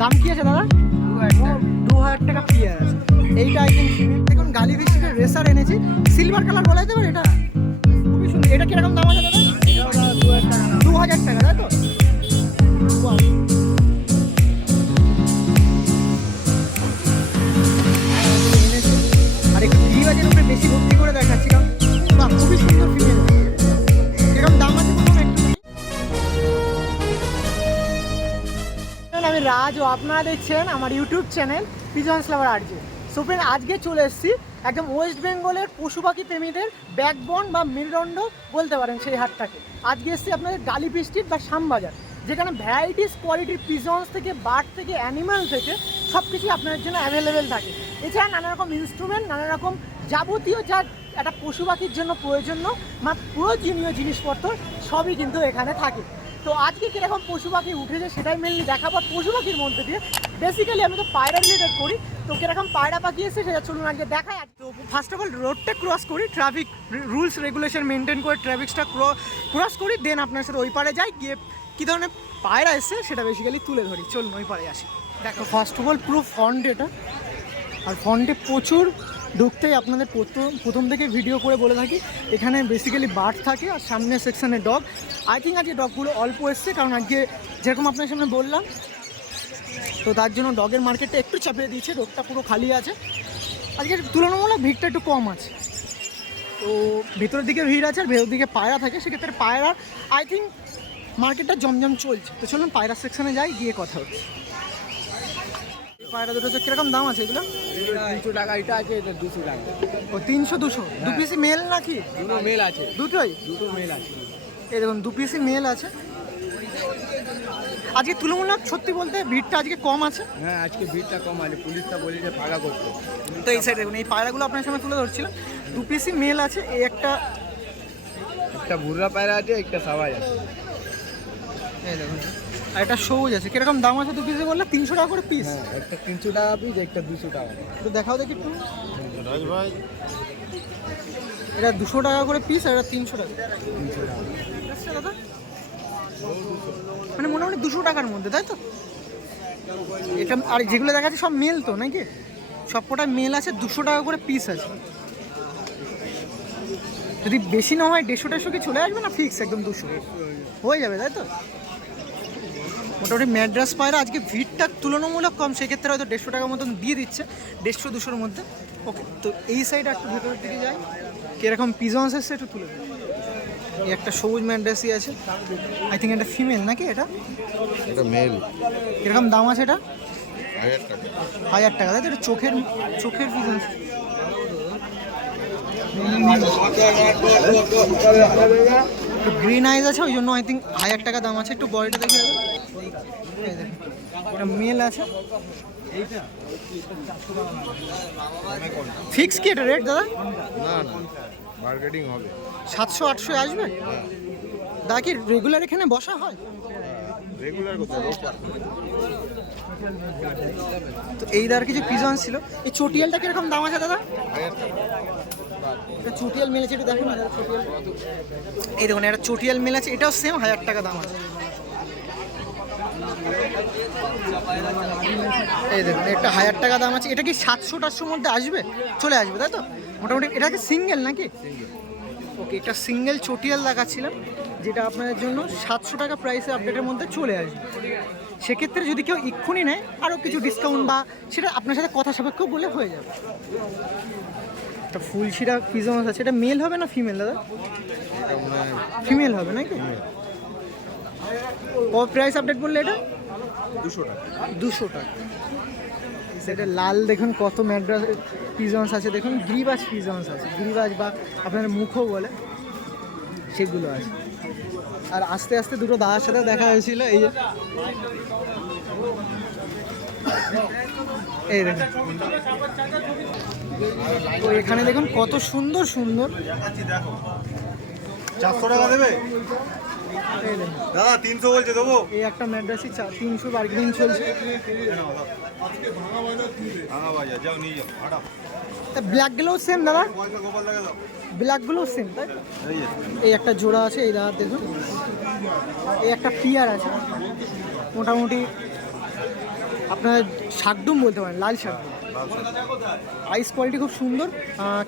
দাম কি আছে দাদা? দু হাজার টাকা। পিয়ার আছে। এইটা আই থিঙ্ক দেখুন গালি বিস্কুটের রেসার এনেছি। সিলভার কালার বলা যেতে পারে এটা? খুবই সুন্দর। এটা কীরকম দাম আছে দাদা? দু হাজার টাকা তাই তো। আর একটু গিরিবাজের উপরে বেশি ভর্তি করে দেখাচ্ছি কারণ খুবই সুন্দর। আমি রাজ ও আপনারা দেখছেন আমার YouTube channel pigeons lover RJ. So friend আজকে চলে এসেছি একদম ওয়েস্ট বেঙ্গলের পশু পাখি প্রেমীদের ব্যাকবন বা মেরুদণ্ড বলতে পারেন সেই হাটটাকে। আজকে এসেছি আপনাদের গালিপি স্ট্রিট বা শ্যামবাজার, যেখানে ভ্যারাইটিস কোয়ালিটির পিজন্স থেকে বার্ড থেকে অ্যানিমাল থেকে সব কিছুই আপনার জন্য অ্যাভেলেবেল থাকে। এছাড়া নানা রকম ইনস্ট্রুমেন্ট নানা রকম যাবতীয় যা একটা পশু পাখির জন্য প্রয়োজনীয় প্রয়োজনীয় জিনিসপত্র সবই কিন্তু এখানে থাকে। তো আজকে কীরকম পশু পাখি উঠেছে সেটাই মেনলি দেখাবো। পশু পাখির মধ্যে দিয়ে বেসিক্যালি আমি তো পায়রা রিলেটেড করি, তো কীরকম পায়রা পাখি এসে সেটা চলুন আজকে দেখাই। তো ফার্স্ট অফ অল রোডটা ক্রস করি ট্রাফিক রুলস রেগুলেশন মেনটেন করে ট্রাফিকসটা ক্রস করি দেন আপনার সাথে ওই পারে যাই, গিয়ে কী ধরনের পায়রা এসে সেটা বেসিক্যালি তুলে ধরি। চলুন ওই পারে আসি। দেখো ফার্স্ট অফ অল পুরো ফন্ট এটা। আর ফন্টে প্রচুর ঢুকতেই আপনাদের প্রথম প্রথম থেকে ভিডিও করে বলে থাকি, এখানে বেসিক্যালি বার্ড থাকে আর সামনের সেকশানে ডগ আই থিঙ্ক আজকে ডগগুলো অল্প এসছে, কারণ আজকে যেরকম আপনার সামনে বললাম, তো তার জন্য ডগের মার্কেটটা একটু চাপিয়ে দিয়েছে ডগটা পুরো খালি আছে। আজকের তুলনামূলক ভিড়টা একটু কম আছে। তো ভেতরের দিকে ভিড় আছে আর ভেতর দিকে পায়রা থাকে, সেক্ষেত্রে পায়রা আই থিঙ্ক মার্কেটটা জমজম চলছে। তো চলুন পায়রা সেকশানে যাই, গিয়ে কথা হচ্ছে। পায়রা দুটো হচ্ছে কীরকম দাম আছে এগুলো? তিনশো টাকা এটা আছে এটা দুশো টাকা। ও তিনশো দুশো? দু পিসি মেল নাকি? দুটো মেল আছে। দুটোই? দুটো মেল আছে। এই দেখুন দু পিসি মেল আছে। আজকে তুলনামূলক সত্যি বলতে ভিড়টা আজকে কম আছে। হ্যাঁ আজকে ভিড়টা কম আছে পুলিশটা বলেছে ফাঁকা করতে তো এই সাইড দেখুন এই পায়রাগুলো আপনার সামনে তুলে ধরছিলাম। দু পিসি মেল আছে এই একটা একটা ভুররা পায়রা আছে একটা সাবাই আছে। এই দেখুন। আর একটা সবুজ আছে। কীরকম দাম আছে দু পিসি বললে? তিনশো টাকা করে পিস হ্যাঁ একটা তিনশো টাকা পিস একটা দুশো টাকা তো দেখাও দেখি একটু। এটা দুশো টাকা করে পিস আর এটা তিনশো টাকা। তিনশো টাকা। আচ্ছা দাদা। মানে মোটামুটি দুশো টাকার মধ্যে তাই তো? এটা আর যেগুলো দেখাচ্ছে সব মেল তো নাকি? সব কটা মেল আছে দুশো টাকা করে পিস আছে। যদি বেশি না হয় দেড়শো দেড়শো কি চলে আসবে না ফিক্স একদম দুশো? হয়ে যাবে তাই তো? মোটামুটি ম্যাড্রাস পায়রা আজকে ভিড়টা তুলনামূলক কম সেক্ষেত্রে হয়তো দেড়শো টাকার মতন দিয়ে দিচ্ছে দেড়শো দুশোর মধ্যে। ওকে তো এই সাইড একটু ভেতরের দিকে যাই। কীরকম পিজন্স এসছে একটু তুলে এই একটা সবুজ ম্যাড্রাসি আছে। আই থিঙ্ক এটা ফিমেল নাকি এটা? এটা মেল কীরকম দাম আছে এটা? হাজার টাকা। হাজার টাকা তাই তো এটা চোখের চোখের পিজন্স গ্রিন আইজ আছে ওই জন্য আই থিঙ্ক হাজার টাকা দাম আছে। একটু বডিটা দেখে এটা মেল আছে। ফিক্স কি এটা রেট দাদা? না না মার্কেটিং হবে সাতশো, আটশো আসবে? দাদা কি রেগুলার এখানে বসা হয়? রেগুলার তো এই দার কিছু পিজন ছিল। এই চটিয়ালটা কীরকম দাম আছে, দাদা? চটিয়াল মেল আছে এটা দেখুন এই দেখুন একটা চটিয়াল মেল আছে, এটাও সেম হাজার টাকা দাম আছে। এই দেখুন একটা হাজার টাকা দাম আছে, এটা কি সাতশো টাটশোর মধ্যে আসবে? চলে আসবে, তাই তো? মোটামুটি এটা কি সিঙ্গেল নাকি? ওকে এটা সিঙ্গেল চটিয়াল দেখাচ্ছিলাম, যেটা আপনাদের জন্য সাতশো টাকা প্রাইসে আপডেটের মধ্যে চলে আসবে। সেক্ষেত্রে যদি কেউ এক্ষুনি নেয় আরও কিছু ডিসকাউন্ট বা সেটা আপনার সাথে কথা সাপেক্ষ বলে হয়ে যাবে। একটা ফুলশিরা পিজমাস আছে এটা মেল হবে না ফিমেল দাদা? ফিমেল হবে নাকি? কত প্রাইস আপডেট বললে এটা? দুশো টাকা। দুশো টাকা। সেটা লাল দেখুন কত ম্যাড্রাস পিজন্স আছে দেখুন গিরিবাজ পিজন্স আছে। গিরিবাজ বা আপনার মুখও বলে সেগুলো আছে। আর আস্তে আস্তে দুটো দাদার সাথে দেখা হয়েছিল এই যে। এই দেখুন। তো এখানে দেখুন কত সুন্দর সুন্দর। চারশো টাকা দেবে? দাদা তিনশো বলছে দেবো। এই একটা ম্যাড্রাসি তিনশো বার্গেনিং চলছে। সেম দাদা? সেম তাই? এই এই একটা জোড়া আছে এই দাদা দেখুন। এই একটা পিয়ার আছে। মোটামুটি আপনার শাকডুম বলতে পারেন লাল শাকডুম আইস কোয়ালিটি খুব সুন্দর।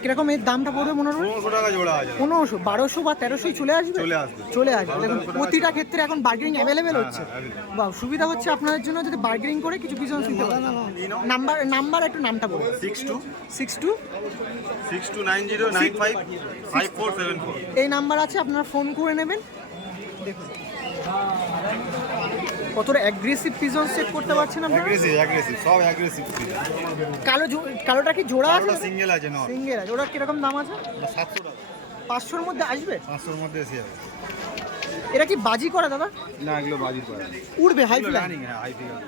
কীরকম এর দামটা পড়বে মনে হয় পনেরোশো টাকা জোড়া আছে। পনেরোশো বারোশো বা তেরোশোই চলে আসবে? চলে আসবে। চলে আসবে। দেখুন প্রতিটা ক্ষেত্রে এখন বার্গেনিং অ্যাভেলেবেল হচ্ছে। বা সুবিধা হচ্ছে আপনাদের জন্য যদি বার্গেনিং করে কিছু নিতে পারেন। নাম্বার নাম্বার একটু নামটা বলুন। Six two six two six two nine zero nine five five four seven four এই নাম্বার আছে আপনারা ফোন করে নেবেন। দেখুন। কতটা অ্যাগ্রেসিভ পিজন চেক করতে পারছেন আপনারা? অ্যাগ্রেসিভ অ্যাগ্রেসিভ সব অ্যাগ্রেসিভ কালো জো- কালোটা কি জোড়া আছে? সিঙ্গেল আছে না সিঙ্গেল আছে। ওটা কীরকম দাম আছে? সাতশো টাকা। পাঁচশোর মধ্যে আসবে? পাঁচশোর মধ্যে এসে যাবে। এটা কি বাজি করা দাদা? না এগুলো বাজির পারে উড়বে হাই ফ্লাই রানিং হ্যাঁ হাই ফিগার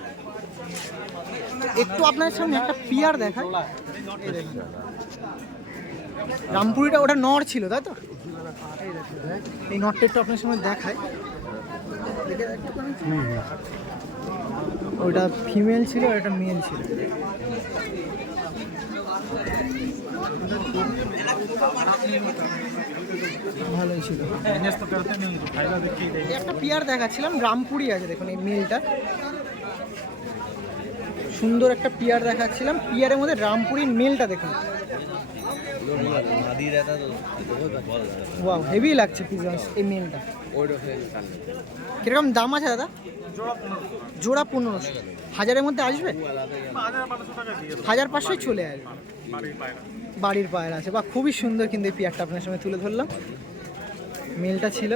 একটু আপনার সামনে একটা পিয়ার দেখায় রামপুরিটা ওটা নর ছিল তাই তো? এই নটটা একটু আপনার সামনে দেখায়। ওটা ফিমেল ছিল আর এটা মেল ছিল। ভালোই ছিল। একটা পিয়ার দেখাচ্ছিলাম রামপুরি আছে দেখুন এই মেলটা সুন্দর একটা পিয়ার দেখাচ্ছিলাম পিয়ারের মধ্যে রামপুরির মেলটা দেখুন। হেভি লাগছে পিজন্স এই মেলটা কীরকম দাম আছে দাদা? জোড়া পনেরোশো। হাজারের মধ্যে আসবে? হাজার পাঁচশোই চলে আসবে। বাড়ির পায়ের আছে। বা খুবই সুন্দর কিন্তু এই পিয়ারটা আপনার সঙ্গে তুলে ধরলাম। মেলটা ছিল।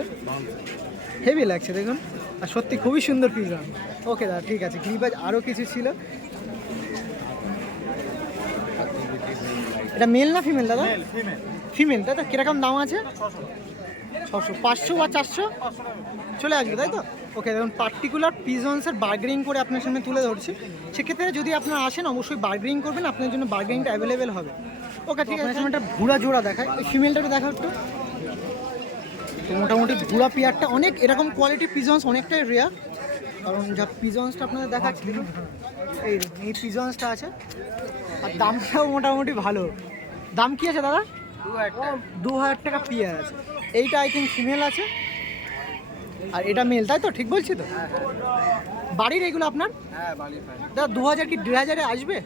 হেভি লাগছে দেখুন। আর সত্যি খুবই সুন্দর পিজা ওকে দাদা ঠিক আছে। গ্রিবাজ আরও কিছু ছিল। এটা মেল না ফিমেল দাদা? ফিমেল দাদা কীরকম দাম আছে? ছশো পাঁচশো বা চারশো? চলে আসবে তাই তো? ওকে দেখুন পার্টিকুলার পিজনসের বার্গেনিং করে আপনার সামনে তুলে ধরছি। সেক্ষেত্রে যদি আপনারা আসেন অবশ্যই বার্গেনিং করবেন আপনার জন্য বার্গেনিংটা অ্যাভেলেবেল হবে। ওকে ঠিক আছে। একটা ঘোড়া জোড়া দেখায় এই ফিমেলটা একটু দেখা একটু। তো মোটামুটি ঘোড়া পিয়ারটা অনেক এরকম কোয়ালিটি পিজন্স অনেকটাই রেয়ার কারণ যা পিজন্সটা আপনাদের দেখাচ্ছি এই এই পিজন্সটা আছে। আর দামটাও মোটামুটি ভালো। দাম কি আছে দাদা? দু হাজার টাকা পিয়ার আছে। এইটা আই থিঙ্ক ফিমেল আছে। আর এটা মেল তাই তো? ঠিক বলছি তো? বাড়ির এগুলো আপনার? হ্যাঁ দাদা দু হাজার কি দেড় হাজারে আসবে?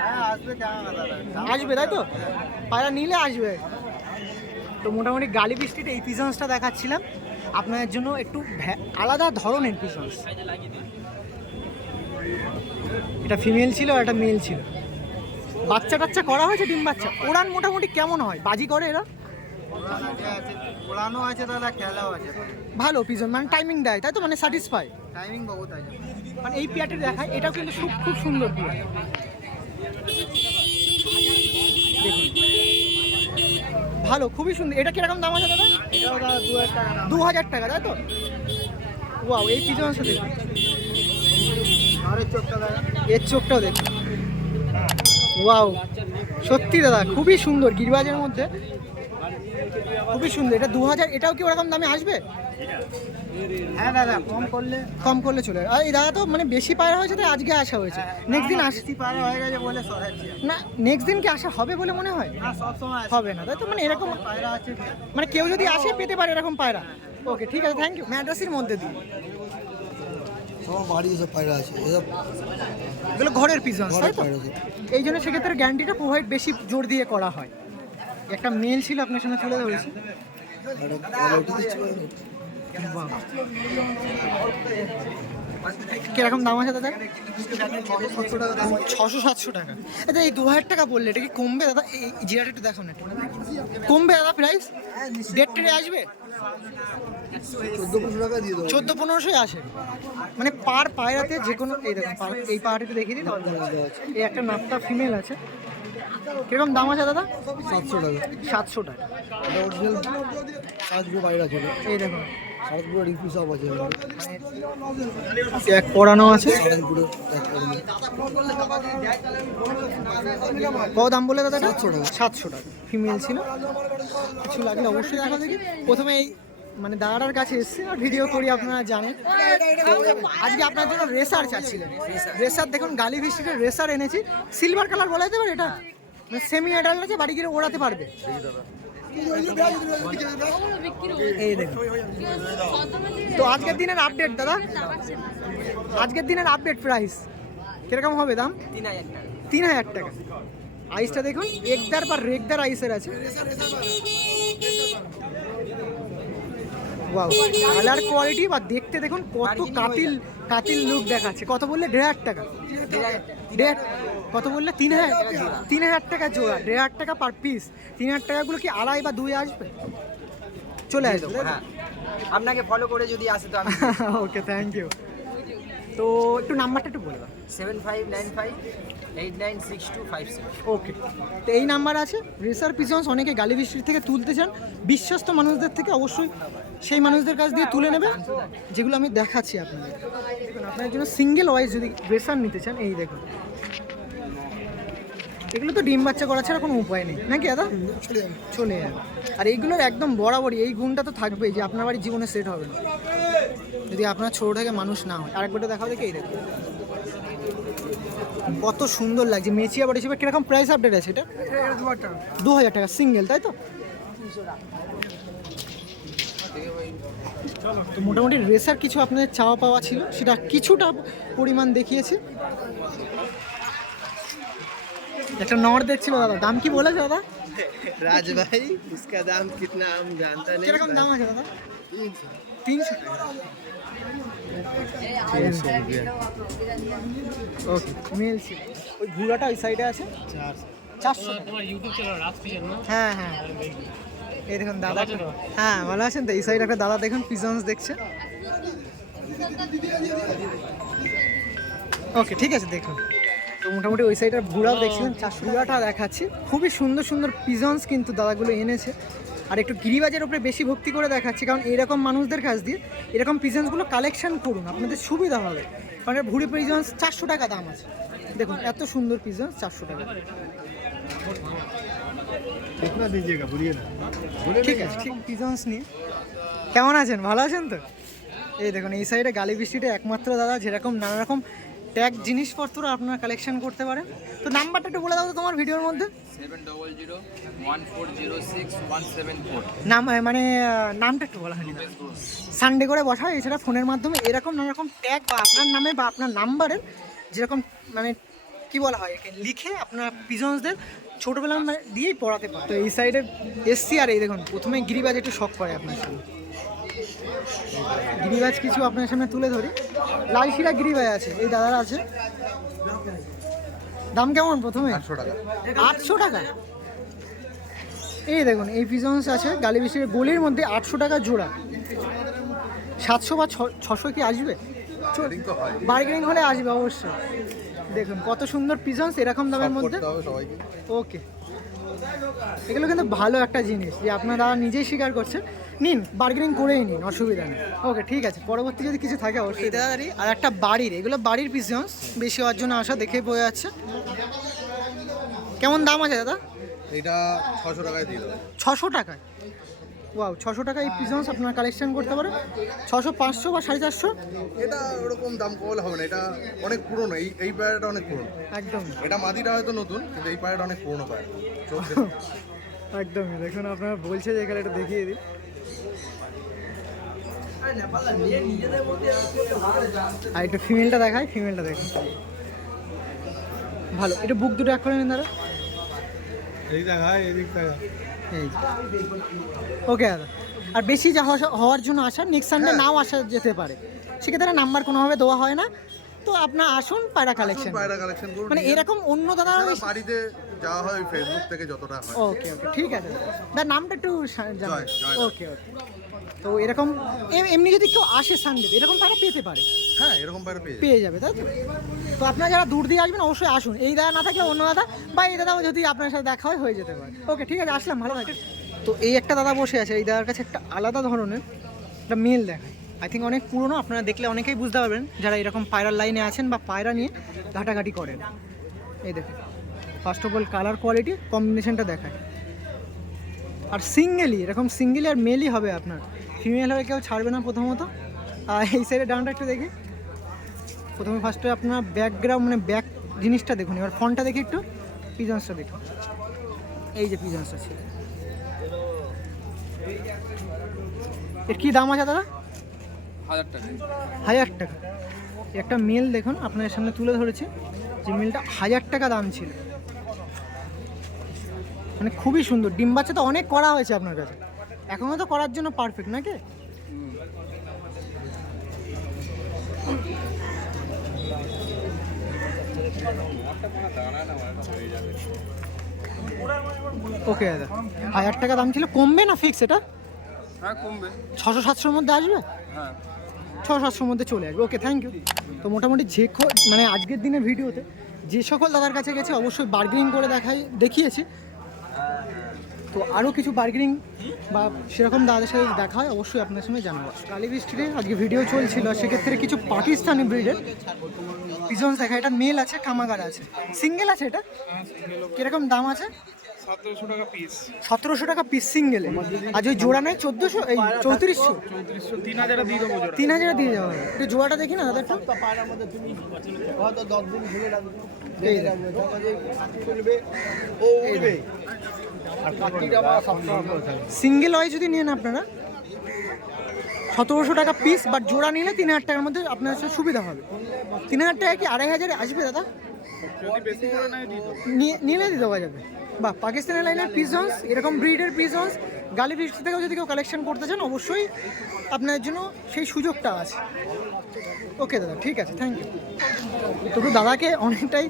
হ্যাঁ আসবে তাই তো? পায়রা নিলে আসবে। তো মোটামুটি গালি বৃষ্টিতে এই পিজন্সটা দেখাচ্ছিলাম। আপনাদের জন্য একটু আলাদা ধরনের পিজন্স এটা ফিমেল ছিল আর এটা মেল ছিল। বাচ্চা টাচ্চা করা হয়েছে ডিম বাচ্চা? ওরান মোটামুটি কেমন হয়? বাজি করে এরা? ওড়ানো আছে দাদা খেলাও আছে ভালো পিজন মানে টাইমিং দেয় তাই তো? মানে স্যাটিসফাই টাইমিং বহুত আছে। মানে এই পিয়ারটি দেখায় এটাও কিন্তু খুব খুব সুন্দর ভালো খুবই সুন্দর। এটা কীরকম দাম আছে দাদা? দু হাজার টাকা তাই তো? ওয়াও এই পিজন চোখটা দাদা এর চোখটাও দেখুন। ওয়াও সত্যি দাদা খুবই সুন্দর গিরবাজের মধ্যে। খুবই সুন্দর। এটা দু হাজার এটাও কি ওরকম দামে আসবে? হ্যাঁ দাদা কম করলে কম করলে চলে। আর এই দাদা তো মানে বেশি পায়রা হয়েছে তাই আজকে আসা হয়েছে। নেক্সট দিন আস আসতে পারে হয়ে গেছে বলে সরাচ্ছি না নেক্সট দিন কি আসা হবে বলে মনে হয়? না সব সময় হবে না। তাই তো মানে এরকম পায়রা আছে। মানে কেউ যদি আসে পেতে পারে এরকম পায়রা। ওকে ঠিক আছে থ্যাংক ইউ ম্যাড্রাসির মধ্যে দিই সব বাড়ি এসব পায়রা আছে। এগুলো ঘরের পিজন তাই তো? এই জন্য সেক্ষেত্রে গ্যারান্টিটা প্রোভাইড বেশি জোর দিয়ে করা হয়। একটা মেল ছিল আপনার সামনে তুলে ধরেছি। কীরকম দাম আছে দাদা? ছশো সাতশো টাকা। আচ্ছা এই দু হাজার টাকা বললে এটা কি কমবে দাদা? এই জিরাটা একটু দেখাও না কমবে দাদা প্রাইস ডেট টেটে আসবে? চোদ্দ পনেরোশোই আসে। মানে পার পায়রাতে যে কোনো এই দেখুন এই পাহাড়িতে দেখিয়ে দেখা এই একটা নাপটা ফিমেল আছে। কীরকম দাম আছে দাদা? সাতশো টাকা। সাতশো টাকা। এটা পায়রা ছিল। এই দেখুন। এক পড়ানো আছে। কত দাম বলে দাদা সাতশো টাকা। সাতশো টাকা। ফিমেল ছিল। কিছু লাগলে অবশ্যই দেখা দেখি। প্রথমে এই মানে দাদার কাছে এসেছি আর ভিডিও করি, আপনারা জানেন। আজকে আপনার জন্য রেসার চাচ্ছিলেন। রেসার দেখুন, গালি বৃষ্টিতে রেসার এনেছি। সিলভার কালার বলা যেতে পারে, এটা সেমি অ্যাডাল্ট আছে, বাড়ি গিয়ে ওড়াতে পারবে। তো আজকের দিনের আপডেট দাদা? আজকের দিনের আপডেট প্রাইস কীরকম হবে দাম? তিন হাজার টাকা। আইসটা দেখুন একদার বা রেগদার আইসের আছে। ওয়াও কালার কোয়ালিটি বা দেখতে দেখুন কত কাতিল কাতিল লুক দেখাচ্ছে। কত বললে? দেড় হাজার টাকা। দেড় কত বললে? তিন হাজার। তিন হাজার টাকা জোড়া। দেড় হাজার টাকা পার পিস তিন হাজার টাকাগুলো কি আড়াই বা দুই আসবে? চলে আসবে। হ্যাঁ। আপনাকে ফলো করে যদি আসে তো ওকে থ্যাংক ইউ তো একটু নাম্বারটা একটু বলে দাও। Seven five nine five eight nine six two five okay তো এই নাম্বার আছে। রেসার পিজন্স অনেকে গালি বৃষ্টির থেকে তুলতে চান। বিশ্বস্ত মানুষদের থেকে অবশ্যই সেই মানুষদের কাছ দিয়ে তুলে নেবে যেগুলো আমি দেখাচ্ছি আপনাদের। আপনার জন্য সিঙ্গেল ওয়াইজ যদি রেসার নিতে চান এই দেখুন। এগুলো তো ডিম বাচ্চা করা ছাড়া কোনো উপায় নেই। নাকি দাদা? চলে যাবে। আর এইগুলোর একদম বরাবরই এই গুণটা তো থাকবেই যে আপনার বাড়ির জীবনে সেট হবে না। যদি আপনার ছোট থেকে মানুষ না হয়। আরেকবারটা দেখাও দেখে এই দেখুন। কত সুন্দর লাগছে মেচিয়া বাড়ি হিসেবে কিরকম প্রাইস আপডেট আছে এটা দু হাজার টাকা সিঙ্গেল তাই তো তো মোটামুটি রেসার কিছু আপনাদের চাওয়া পাওয়া ছিল সেটা কিছুটা পরিমাণ দেখিয়েছে একটা নর দেখছিল দাদা দাম কি বলেছে দাদা राज भाई इसका दाम कितना हम जानता नहीं কিরকম দাম আছে দাদা তিনশো ওকে মেল ছিল। ওই ওই সাইডে আছে? চারশো। হ্যাঁ হ্যাঁ। এই দেখুন দাদা হ্যাঁ ভালো আছেন তো? এই সাইডে একটা দাদা দেখুন পিজন্স দেখছে। ওকে ঠিক আছে দেখুন। তো মোটামুটি ওই সাইডের ঘোড়াও দেখছিলেন চারশো। ঘোড়াটা দেখাচ্ছি। খুবই সুন্দর সুন্দর পিজন্স কিন্তু দাদাগুলো এনেছে। আর একটু গিরিবাজের উপরে বেশি ভক্তি করে দেখাচ্ছি কারণ এরকম মানুষদের কাছ দিয়ে এরকম পিজন্সগুলো কালেকশন করুন আপনাদের সুবিধা হবে। কারণ ভুড়ি পিজন্স চারশো টাকা দাম আছে। দেখুন এত সুন্দর পিজন্স চারশো টাকা। ঠিক আছে পিজন্স নিয়ে কেমন আছেন? ভালো আছেন তো? এই দেখুন এই সাইডে গালি বৃষ্টিটা একমাত্র দাদা যেরকম নানা রকম ট্যাগ জিনিসপত্র আপনারা কালেকশন করতে পারেন। তো নাম্বারটা একটু বলে দাও তো তোমার ভিডিওর মধ্যে। নাম মানে নামটা একটু বলা হয়নি সানডে করে বসা হয় এছাড়া ফোনের মাধ্যমে এরকম নানা রকম ট্যাগ বা আপনার নামে বা আপনার নাম্বারের যেরকম মানে কি বলা হয় লিখে আপনার পিজন্সদের ছোটোবেলা মানে দিয়েই পড়াতে পারে তো এই সাইডে এসছি আর এই দেখুন প্রথমে গিরিবাজ একটু শখ করে আপনার সামনে। গিরিবাজ কিছু আপনার সামনে তুলে ধরি। লাল শিরা গিরিবাজ আছে এই দাদারা আছে। দাম কেমন প্রথমে? আটশো টাকা। আটশো টাকা? এই দেখুন এই পিজন্স আছে গালি বিশের গোলির মধ্যে আটশো টাকা জোড়া। সাতশো বা ছ- ছশো কি আসবে? বার্গেনিং হলে আসবে অবশ্যই। দেখুন কত সুন্দর পিজন্স এরকম দামের মধ্যে। ওকে এগুলো কিন্তু ভালো একটা জিনিস যে আপনারা নিজেই স্বীকার করছেন। নিন বার্গেনিং করেই নিন অসুবিধা নেই। ওকে ঠিক আছে পরবর্তী যদি কিছু থাকে অবশ্যই দাদারি আর একটা বাড়ির এগুলো বাড়ির পিসিয়ন্স বেশি হওয়ার জন্য আসা দেখেই বোঝা যাচ্ছে। কেমন দাম আছে দাদা? এটা ছশো টাকায় দিয়ে দেবো। ছশো টাকায়? ওয়াও ছশো টাকায় এই পিজন্স আপনারা কালেকশন করতে পারেন। ছশো পাঁচশো বা সাড়ে চারশো। এটা ওরকম দাম কমলে হবে না এটা অনেক পুরনো এই এই পায়রাটা অনেক পুরনো। একদম। এটা মাদিটা হয়তো নতুন কিন্তু এই পায়রাটা অনেক পুরনো পায়রা একদমই দেখুন আপনারা বলছে যে এখানে একটু দেখিয়ে দিই। আর একটু ফিমেলটা দেখায় ফিমেলটা দেখুন। ভালো এটা বুক দুটো এক করে নিন দাদা। এই দেখা এদিক দেখা এই ওকে দাদা। আর বেশি যা হওয়ার জন্য আসা নেক্সট সানডে নাও আসা যেতে পারে। সেক্ষেত্রে নাম্বার কোনোভাবে দেওয়া হয় না। তো আপনার আসুন পায়রা কালেকশন পায়রা কালেকশন করুন। মানে এরকম অন্য দাদা বাড়িতে যাওয়া হয় ফেসবুক থেকে যতটা হয়। ওকে ওকে ঠিক আছে। দাদা নামটা একটু জানাই ওকে ওকে তো এরকম এম- এমনি যদি কেউ আসে সানডে এরকম তারা পেতে পারে। হ্যাঁ এরকম পায়রা পেয়ে যাবে। পেয়ে যাবে তাই তো? তো আপনারা যারা দূর দিয়ে আসবেন অবশ্যই আসুন। এই দাদা না থাকলে অন্য দাদা বা এই দাদাও যদি আপনার সাথে দেখা হয় হয়ে যেতে পারে। ওকে ঠিক আছে আসলাম ভালো থাকে তো এই একটা দাদা বসে আছে এই দাদার কাছে একটা আলাদা ধরনের একটা মেল দেখায়। আই থিঙ্ক অনেক পুরনো আপনারা দেখলে অনেকেই বুঝতে পারবেন যারা এরকম পায়রার লাইনে আছেন বা পায়রা নিয়ে ঘাটাঘাটি করেন। এই দেখুন first of all colour quality কম্বিনেশনটা দেখায়। আর সিঙ্গেলই এরকম সিঙ্গেলি আর মেলই হবে আপনার। ফিমেল হয়ে কেউ ছাড়বে না প্রথমত। আর এই সাইডে ডানটা একটু দেখি। প্রথমে ফার্স্টে আপনার ব্যাকগ্রাউন্ড মানে ব্যাক জিনিসটা দেখুন। এবার ফোনটা দেখি একটু। পিজন্সটা দেখুন এই যে পিজন্সটা ছিল এর কী দাম আছে দাদা? হাজার টাকা। হাজার টাকা। একটা মেল দেখুন আপনাদের সামনে তুলে ধরেছে। যে মেলটা হাজার টাকা দাম ছিল। মানে খুবই সুন্দর। ডিম বাচ্চা তো অনেক করা হয়েছে আপনার কাছে। এখনও তো করার জন্য পারফেক্ট নাকি ওকে দাদা। হাজার টাকা দাম ছিল কমবে না ফিক্স এটা? হ্যাঁ কমবে। ছশো সাতশোর মধ্যে আসবে? হ্যাঁ। ছশো সাতশোর মধ্যে চলে আসবে। ওকে থ্যাংক ইউ তো মোটামুটি যে মানে আজকের দিনের ভিডিওতে যে সকল দাদার কাছে গেছে অবশ্যই বার্গেনিং করে দেখাই দেখিয়েছি। তো আরও কিছু বার্গেনিং বা সেরকম দাদাদের সাথে দেখা হয় অবশ্যই আপনার সঙ্গে জানাব কালী বৃষ্টিতে আজকে ভিডিও চলছিল সেক্ষেত্রে কিছু পাকিস্তানি ব্রিডের পিজন্স দেখা এটা মেল আছে কামাগার আছে সিঙ্গেল আছে এটা কীরকম দাম আছে সতেরোশো টাকা পিস সিঙ্গেলে আর ওই জোড়া নেয় চোদ্দোশো এই চৌত্রিশশো তিন হাজার দিয়ে দেবো জোড়া তিন হাজার দিয়ে একটু জোড়াটা দেখি না দাদা একটু দশ দিন ঝুলে রাখবে এই সিঙ্গেল ওয়াই যদি নেন আপনারা, সতেরোশো টাকা পিস বাট জোড়া নিলে তিন হাজার টাকার মধ্যে আপনার সুবিধা হবে। তিন হাজার টাকা কি আড়াই হাজারে আসবে দাদা? নিলে দিতে পারা যাবে। বা পাকিস্তানি লাইনের পিজন্স এরকম ব্রিডের পিজন্স গালি বৃষ্টি থেকেও যদি কেউ কালেকশন করতে চান, অবশ্যই আপনার জন্য সেই সুযোগটা আছে। ওকে দাদা, ঠিক আছে থ্যাংক ইউ তবু দাদাকে অনেকটাই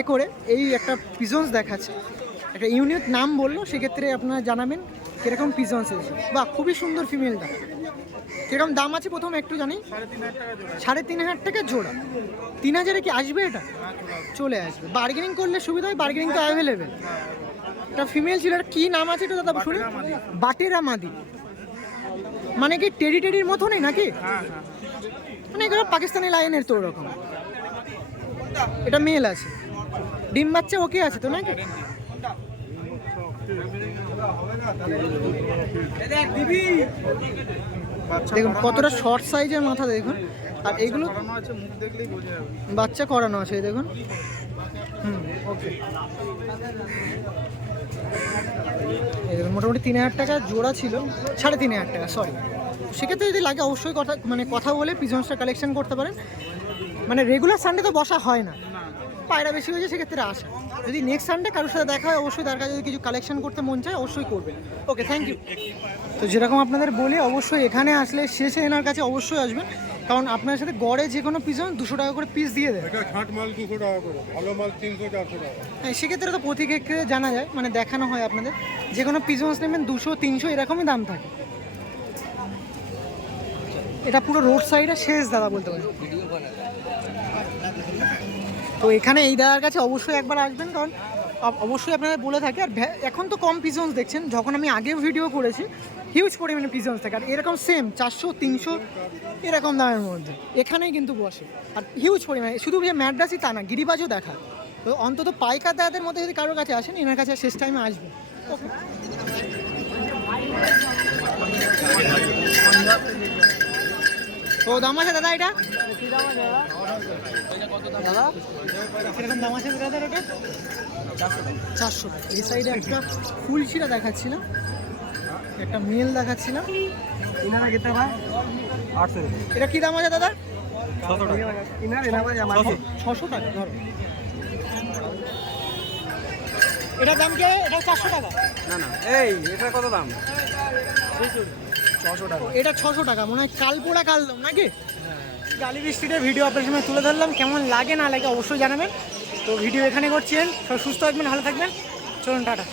এ করে এই একটা পিজন্স দেখাচ্ছে। একটা ইউনিক নাম বলল, সেক্ষেত্রে আপনারা জানাবেন কীরকম পিজন্স এসে বা খুবই সুন্দর ফিমেলটা কীরকম দাম আছে প্রথমে একটু জানি সাড়ে তিন হাজার টাকা জোড়া। তিন হাজারে কি আসবে এটা? চলে আসবে। বার্গেনিং করলে সুবিধা হয় বার্গেনিং তো অ্যাভেলেবেল এটা ফিমেল ছিল কি নাম আছে এটা দাদা শুনি বাটেরা মাদি। মানে কি টেডি টেডির মতনই নাকি? মানে এগুলো পাকিস্তানি লাইনের তো ওরকম। এটা মেল আছে। ডিম বাচ্চা ওকে আছে তো নাকি? দেখুন, কতটা শর্ট সাইজের মাথা দেখুন। আর এইগুলো বাচ্চা করানো আছে দেখুন। মোটামুটি তিন হাজার টাকা জোড়া ছিল। সাড়ে তিন হাজার টাকা সরি সেক্ষেত্রে যদি লাগে, অবশ্যই কথা মানে কথা বলে পিজনসটা কালেকশন করতে পারেন। মানে রেগুলার সানডে তো বসা হয় না। পায়রা বেশি হয়েছে, সেক্ষেত্রে আসা। যদি নেক্সট সানডে কারোর সাথে দেখা হয় অবশ্যই তার কাছে যদি কিছু কালেকশন করতে মন চায় অবশ্যই করবেন। ওকে থ্যাংক ইউ তো যেরকম আপনাদের বলি অবশ্যই এখানে আসলে শেষে এনার কাছে অবশ্যই আসবেন। কারণ আপনার সাথে গড়ে যে কোনো পিস পিজন দুশো টাকা করে পিস দিয়ে দেয় মাল দুশো টাকা করে। ভালো মাল তিনশো চারশো টাকা। হ্যাঁ সেক্ষেত্রে তো প্রতি ক্ষেত্রে জানা যায় মানে দেখানো হয় আপনাদের। যে কোনো পিস পিজন্স নেবেন দুশো তিনশো এরকমই দাম থাকে। এটা পুরো রোড সাইডে শেষ দাদা বলতে পারেন। তো এখানে এই দাদার কাছে অবশ্যই একবার আসবেন, কারণ অবশ্যই আপনারা বলে থাকে। আর এখন তো কম পিজন্স দেখছেন, যখন আমি আগে ভিডিও করেছি হিউজ পরিমাণে পিজন্স থাকে আর এরকম সেম চারশো, তিনশো, এরকম দামের মধ্যে। এখানেই কিন্তু বসে। আর হিউজ পরিমাণে। শুধু যে ম্যাড্রাসই তা না, গিরিবাজও দেখা তো অন্তত পাইকার দাদাদের মধ্যে যদি কারোর কাছে আসেন, এনার কাছে শেষ টাইমে আসবে। ওকে তো দাম আছে দাদা, এটা? দাদা? কীরকম দাম আছে দাদা এটা চারশো টাকা। এই সাইডে একটা ফুল শিরা দেখাচ্ছিলাম একটা মেল দেখাচ্ছিলাম আটশো এটা কি দাম আছে দাদা? ছশো টাকা। ধরো। এটার দাম কি? এটা চারশো টাকা। না না। এই এটার কত দাম? ছশো টাকা। এটা ছশো টাকা মনে হয় কাল পোড়া কাল দাম নাকি? গালি বৃষ্টিতে ভিডিও আপনার সামনে তুলে ধরলাম। কেমন লাগে, না লাগে অবশ্যই জানাবেন। তো ভিডিও এখানে করছেন সব সুস্থ থাকবেন, ভালো থাকবেন। চলুন, টাটা।